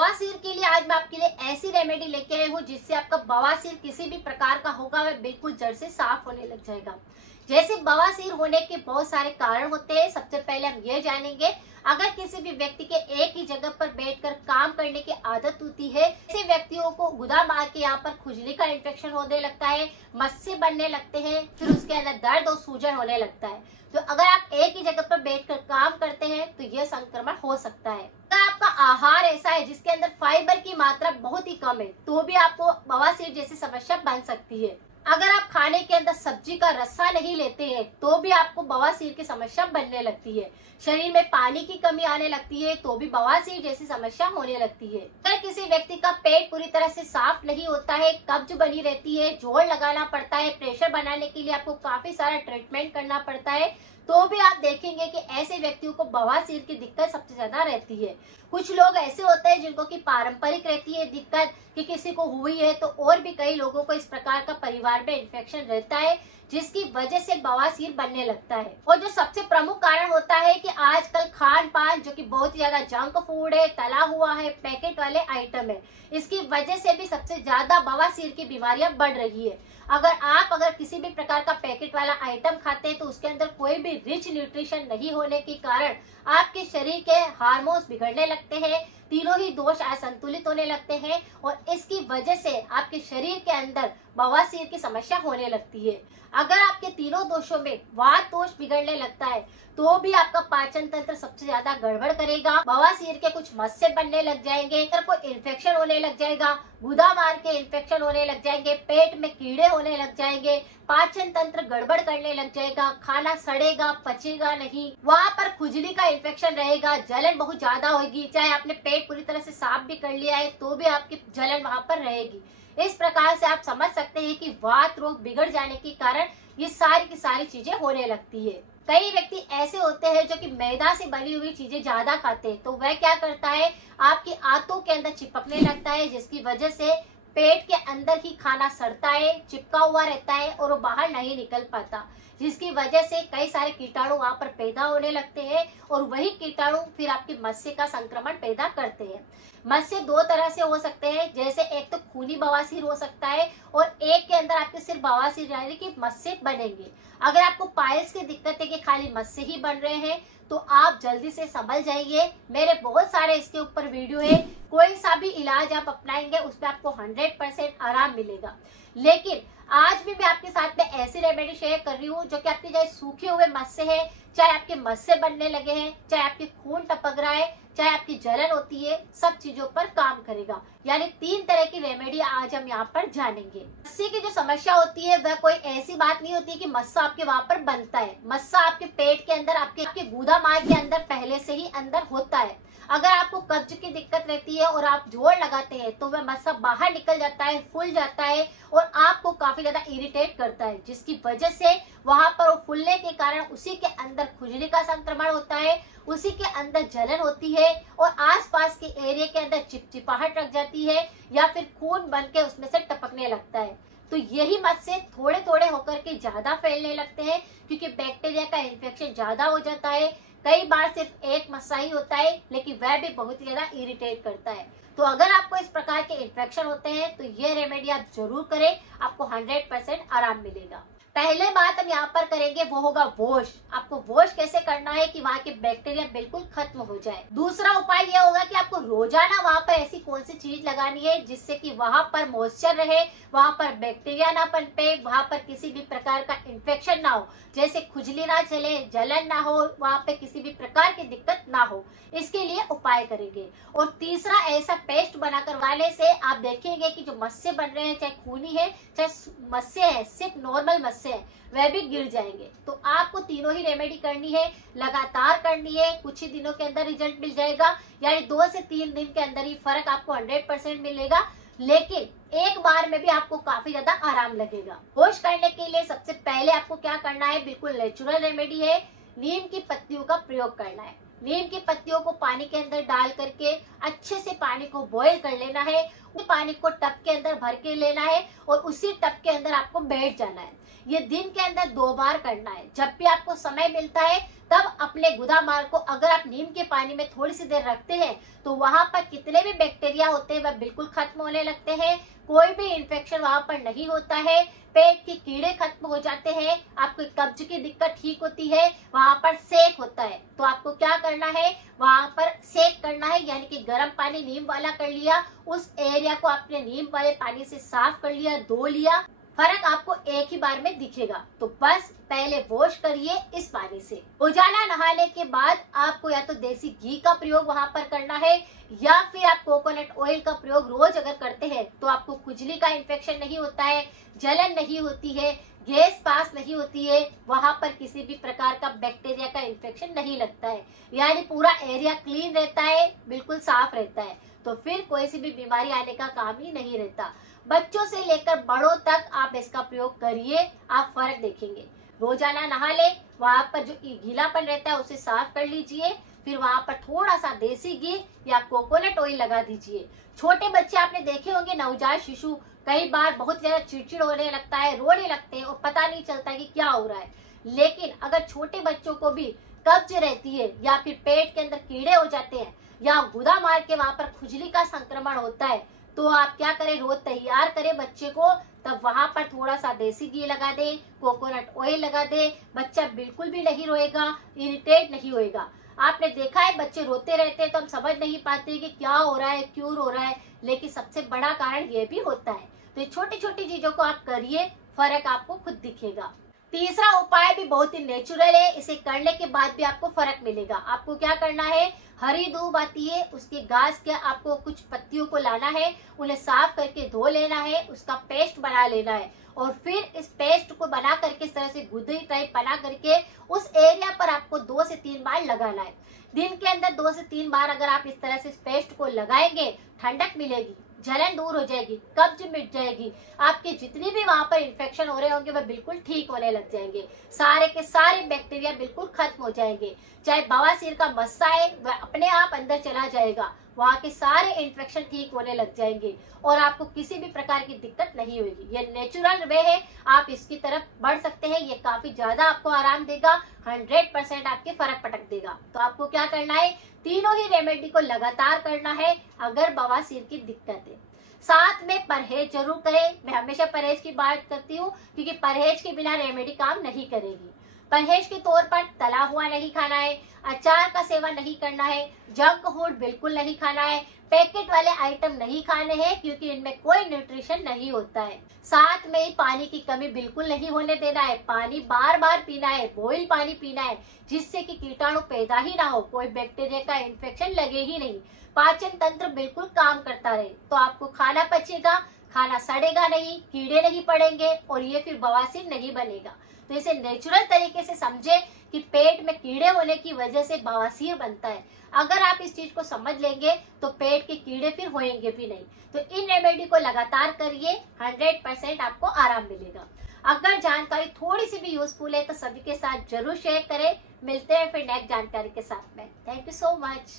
बवासीर के लिए आज मैं आपके लिए ऐसी रेमेडी लेके आई हूँ जिससे आपका बवासीर किसी भी प्रकार का होगा वह बिल्कुल जड़ से साफ होने लग जाएगा। जैसे बवासीर होने के बहुत सारे कारण होते हैं। सबसे पहले हम ये जानेंगे, अगर किसी भी व्यक्ति के एक ही जगह पर बैठकर काम करने की आदत होती है, ऐसे व्यक्तियों को गुदा मार के यहाँ पर खुजली का इन्फेक्शन होने लगता है, मस्से बनने लगते हैं, फिर उसके अंदर दर्द और सूजन होने लगता है। तो अगर आप एक ही जगह पर बैठकर काम करते हैं तो यह संक्रमण हो सकता है। अगर आपका आहार ऐसा है जिसके अंदर फाइबर की मात्रा बहुत ही कम है तो भी आपको बवासीर जैसी समस्या बन सकती है। अगर आप खाने के अंदर सब्जी का रस्सा नहीं लेते हैं तो भी आपको बवासीर की समस्या बनने लगती है। शरीर में पानी की कमी आने लगती है तो भी बवासीर जैसी समस्या होने लगती है। अगर किसी व्यक्ति का पेट पूरी तरह से साफ नहीं होता है, कब्ज बनी रहती है, जोड़ लगाना पड़ता है, प्रेशर बनाने के लिए आपको काफी सारा ट्रीटमेंट करना पड़ता है, तो भी आप देखेंगे कि ऐसे व्यक्तियों को बवासीर की दिक्कत सबसे ज्यादा रहती है। कुछ लोग ऐसे होते हैं जिनको की पारंपरिक रहती है दिक्कत कि किसी को हुई है, तो और भी कई लोगों को इस प्रकार का परिवार में इन्फेक्शन रहता है जिसकी वजह से बवासीर बनने लगता है। और जो सबसे प्रमुख कारण होता है कि आजकल खान पान जो कि बहुत ज्यादा जंक फूड है, तला हुआ है, पैकेट वाले आइटम है, इसकी वजह से भी सबसे ज्यादा बवासीर की बीमारियां बढ़ रही है। अगर किसी भी प्रकार का पैकेट वाला आइटम खाते हैं तो उसके अंदर कोई भी रिच न्यूट्रिशन नहीं होने के कारण आपके शरीर के हार्मोन्स बिगड़ने लगते हैं, तीनों ही दोष असंतुलित होने लगते हैं और इसकी वजह से आपके शरीर के अंदर बवासीर की समस्या होने लगती है। अगर आपके तीनों दोषों में वात दोष बिगड़ने लगता है तो भी आपका पाचन तंत्र सबसे ज्यादा गड़बड़ करेगा, बवासीर के कुछ मस्से बनने लग जाएंगे, कोई इन्फेक्शन होने लग जाएगा, गुदा मार के इन्फेक्शन होने लग जाएंगे, पेट में कीड़े होने लग जाएंगे, पाचन तंत्र गड़बड़ करने लग जाएगा, खाना सड़ेगा, पचेगा नहीं, वहाँ पर खुजली का इन्फेक्शन रहेगा, जलन बहुत ज्यादा होगी। चाहे आपने पेट पूरी तरह से साफ भी कर लिया है तो भी आपकी जलन वहाँ पर रहेगी। इस प्रकार से आप समझ सकते हैं कि वात रोग बिगड़ जाने के कारण ये सारी की सारी चीजें होने लगती है। कई व्यक्ति ऐसे होते हैं जो कि मैदा से बनी हुई चीजें ज्यादा खाते हैं, तो वह क्या करता है, आपकी आंतों के अंदर चिपकने लगता है जिसकी वजह से पेट के अंदर ही खाना सड़ता है, चिपका हुआ रहता है और वो बाहर नहीं निकल पाता, जिसकी वजह से कई सारे कीटाणु वहां पर पैदा होने लगते हैं और वही कीटाणु फिर आपके मस्से का संक्रमण पैदा करते हैं। मस्से दो तरह से हो सकते हैं, जैसे एक तो खूनी बवासीर हो सकता है और एक के अंदर आपके सिर्फ बवासीर यानी कि मस्से बनेंगे। अगर आपको पाइल्स की दिक्कत है कि खाली मस्से ही बन रहे हैं तो आप जल्दी से संभल जाइए। मेरे बहुत सारे इसके ऊपर वीडियो है, कोई सा भी इलाज आप अपनाएंगे उसमें आपको 100% आराम मिलेगा। लेकिन आज भी मैं आपके साथ में ऐसी रेमेडी शेयर कर रही हूँ जो कि आपके चाहे सूखे हुए मस्से हैं, चाहे आपके मस्से बनने लगे हैं, चाहे आपके खून टपक रहा है, चाहे आपकी जलन होती है, सब चीजों पर काम करेगा। यानी 3 तरह की रेमेडी आज हम यहाँ पर जानेंगे। मस्से की जो समस्या होती है वह कोई ऐसी बात नहीं होती कि मस्सा आपके वहां पर बनता है। मस्सा आपके पेट के अंदर, आपके गुदा मार्ग के अंदर पहले से ही अंदर होता है। अगर आपको कब्ज की दिक्कत रहती है और आप जोड़ लगाते हैं तो वह मस्सा बाहर निकल जाता है, फूल जाता है और आपको काफी ज्यादा इरिटेट करता है, जिसकी वजह से वहां पर वो फूलने के कारण उसी के अंदर खुजली का संक्रमण होता है, उसी के अंदर जलन होती है और आसपास के एरिया के अंदर चिपचिपाहट लग जाती है या फिर खून बन के उसमें से टपकने लगता है। तो यही मस्से थोड़े थोड़े होकर के ज्यादा फैलने लगते हैं क्योंकि बैक्टीरिया का इन्फेक्शन ज्यादा हो जाता है। कई बार सिर्फ एक मस्सा ही होता है लेकिन वह भी बहुत ही ज्यादा इरिटेट करता है। तो अगर आपको इस प्रकार के इन्फेक्शन होते हैं तो ये रेमेडी आप जरूर करें, आपको 100% आराम मिलेगा। पहले बात हम यहाँ पर करेंगे वो होगा वॉश। आपको वॉश कैसे करना है कि वहाँ के बैक्टीरिया बिल्कुल खत्म हो जाए। दूसरा उपाय यह होगा कि आपको रोजाना वहाँ पर ऐसी कौन सी चीज लगानी है जिससे कि वहाँ पर मॉइस्चर रहे, वहाँ पर बैक्टीरिया ना पनपे, वहाँ पर किसी भी प्रकार का इन्फेक्शन ना हो, जैसे खुजली ना चले, जलन ना हो, वहाँ पे किसी भी प्रकार की दिक्कत ना हो, इसके लिए उपाय करेंगे। और तीसरा, ऐसा पेस्ट बनाकर वाले से आप देखेंगे कि जो मस्से बन रहे हैं, चाहे खूनी है चाहे मस्से है, सिर्फ नॉर्मल मस्से है, वह भी गिर जाएंगे। तो आपको तीनों ही रेमेडी करनी है, लगातार करनी है, कुछ ही दिनों के अंदर रिजल्ट मिल जाएगा, यानी 2 से 3 दिन के अंदर ही फर्क आपको 100% मिलेगा। लेकिन एक बार में भी आपको काफी ज्यादा आराम लगेगा। वॉश करने के लिए सबसे पहले आपको क्या करना है, बिल्कुल नेचुरल रेमेडी है, नीम की पत्तियों का प्रयोग करना है। नीम की पत्तियों को पानी के अंदर डाल करके अच्छे से पानी को बॉईल कर लेना है पानी को टब के अंदर भर के लेना है और उसी टब के अंदर आपको बैठ जाना है। ये दिन के अंदर 2 बार करना है। जब भी आपको समय मिलता है तब अपने गुदामार को अगर आप नीम के पानी में थोड़ी सी देर रखते हैं तो वहां पर कितने भी बैक्टीरिया होते हैं वह बिल्कुल खत्म होने लगते हैं। कोई भी इन्फेक्शन वहां पर नहीं होता है। पेट के कीड़े खत्म हो जाते हैं। आपको कब्ज की दिक्कत ठीक होती है। वहां पर सेक होता है तो आपको क्या करना है, वहां पर सेक करना है, यानी कि गर्म पानी नीम वाला कर लिया, उस एरिया को आपने नीम वाले पानी से साफ कर लिया, धो लिया। फर्क आपको एक ही बार में दिखेगा। तो बस पहले वॉश करिए इस पानी से। रोजाना नहाने के बाद आपको या तो देसी घी का प्रयोग वहां पर करना है या फिर आप कोकोनट ऑयल का प्रयोग रोज अगर करते हैं तो आपको खुजली का इन्फेक्शन नहीं होता है, जलन नहीं होती है, गैस पास नहीं होती है, वहां पर किसी भी प्रकार का बैक्टीरिया का इन्फेक्शन नहीं लगता है, यानी पूरा एरिया क्लीन रहता है, बिल्कुल साफ रहता है। तो फिर कोई सी भी बीमारी आने का काम ही नहीं रहता। बच्चों से लेकर बड़ों तक आप इसका प्रयोग करिए, आप फर्क देखेंगे। रोजाना नहा ले, वहां पर जो गीलापन रहता है उसे साफ कर लीजिए, फिर वहां पर थोड़ा सा देसी घी या कोकोनट ऑयल लगा दीजिए। छोटे बच्चे आपने देखे होंगे, नवजात शिशु कई बार बहुत ज्यादा चिड़चिड़ होने लगता है, रोने लगते हैं और पता नहीं चलता कि क्या हो रहा है। लेकिन अगर छोटे बच्चों को भी कब्ज रहती है या फिर पेट के अंदर कीड़े हो जाते हैं या गुदा मार के वहां पर खुजली का संक्रमण होता है तो आप क्या करें, रोज तैयार करें बच्चे को, तब वहां पर थोड़ा सा देसी घी लगा दें, कोकोनट ऑयल लगा दें। बच्चा बिल्कुल भी नहीं रोएगा, इरिटेट नहीं होएगा। आपने देखा है बच्चे रोते रहते हैं तो हम समझ नहीं पाते कि क्या हो रहा है, क्यों रो रहा है, लेकिन सबसे बड़ा कारण ये भी होता है। तो ये छोटी छोटी चीजों को आप करिए, फर्क आपको खुद दिखेगा। तीसरा उपाय भी बहुत ही नेचुरल है, इसे करने के बाद भी आपको फर्क मिलेगा। आपको क्या करना है, हरी दूब आती है, उसके घास के आपको कुछ पत्तियों को लाना है, उन्हें साफ करके धो लेना है, उसका पेस्ट बना लेना है और फिर इस पेस्ट को बना करके इस तरह से गुदरी टाइप बना करके उस एरिया पर आपको 2 से 3 बार लगाना है। दिन के अंदर 2 से 3 बार अगर आप इस तरह से इस पेस्ट को लगाएंगे, ठंडक मिलेगी, जलन दूर हो जाएगी, कब्ज मिट जाएगी, आपके जितनी भी वहां पर इन्फेक्शन हो रहे होंगे वह बिल्कुल ठीक होने लग जाएंगे, सारे के सारे बैक्टीरिया बिल्कुल खत्म हो जाएंगे। चाहे बवासीर का मस्सा है वह अपने आप अंदर चला जाएगा, वहां के सारे इन्फेक्शन ठीक होने लग जाएंगे और आपको किसी भी प्रकार की दिक्कत नहीं होगी। ये नेचुरल वे है, आप इसकी तरफ बढ़ सकते हैं। ये काफी ज्यादा आपको आराम देगा, 100% आपके फर्क पटक देगा। तो आपको क्या करना है, तीनों ही रेमेडी को लगातार करना है अगर बवासीर की दिक्कत है। साथ में परहेज जरूर करें। मैं हमेशा परहेज की बात करती हूँ क्योंकि परहेज के बिना रेमेडी काम नहीं करेगी। परहेज के तौर पर तला हुआ नहीं खाना है, अचार का सेवन नहीं करना है, जंक फूड बिल्कुल नहीं खाना है, पैकेट वाले आइटम नहीं खाने हैं क्योंकि इनमें कोई न्यूट्रिशन नहीं होता है। साथ में ही पानी की कमी बिल्कुल नहीं होने देना है, पानी बार बार पीना है, बॉइल पानी पीना है जिससे कि कीटाणु पैदा ही ना हो, कोई बैक्टीरिया का इन्फेक्शन लगे ही नहीं, पाचन तंत्र बिल्कुल काम करता रहे तो आपको खाना पचेगा, खाना सड़ेगा नहीं, कीड़े नहीं पड़ेंगे और ये फिर बवासीर नहीं बनेगा। तो इसे नेचुरल तरीके से समझे कि पेट में कीड़े होने की वजह से बवासीर बनता है। अगर आप इस चीज को समझ लेंगे तो पेट के कीड़े फिर होएंगे भी नहीं। तो इन रेमेडी को लगातार करिए, 100% आपको आराम मिलेगा। अगर जानकारी थोड़ी सी भी यूजफुल है तो सभी के साथ जरूर शेयर करें। मिलते हैं फिर नेक्स्ट जानकारी के साथ में। Thank you so much.